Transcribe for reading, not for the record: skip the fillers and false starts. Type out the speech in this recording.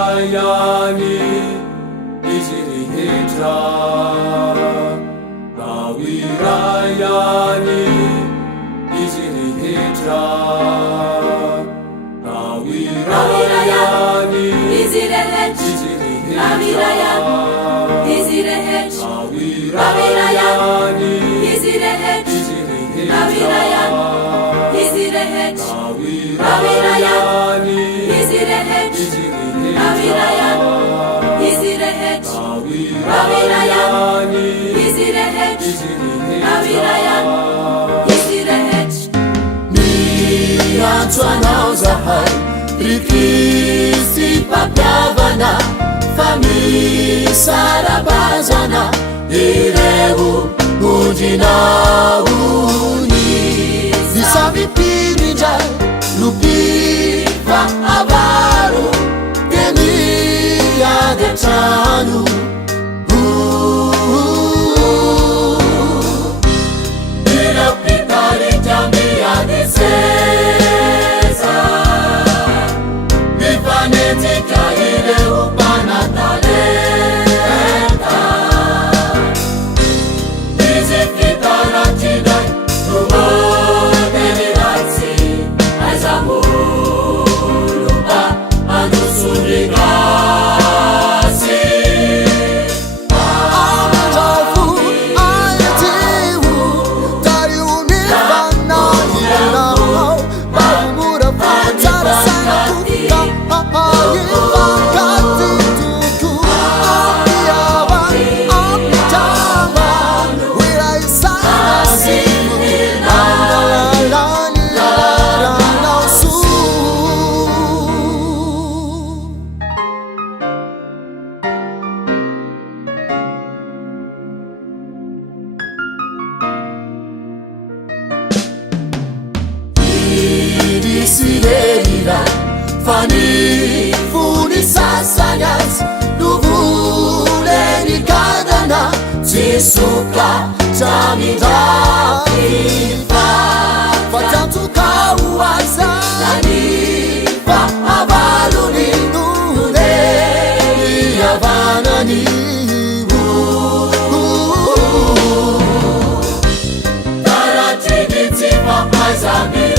Gawirayani Izirihitra Gawirayani Izirihitra Gawirayani Izirihitra Gawirayani Izirihitra Gawirayani Izirihitra Gawirayani Miantsoanao zahay Rikisy mpampiavana fa misarabazana ireo ondrinaony Disavipirindray lupifa avaro Demiade trano Ireu pitari jambiade sesa Mifanetica ireu panatalenta Dizifitara cidai rumone mirazzi Aizamulupa anusurigasi Ajafu aitiwu Dari unifana hilanao Baumura fatara sana kuka Ayifakati tuku Ambiawa, ambitama Wira isana siku Analalani larana usu Idisireira Fani funi sasanyas Nuvuleni kadana Tisuka jamidafifa Fatantu kauwaza Nanifa avaluni Nune Yavanani Taratini tifa aizami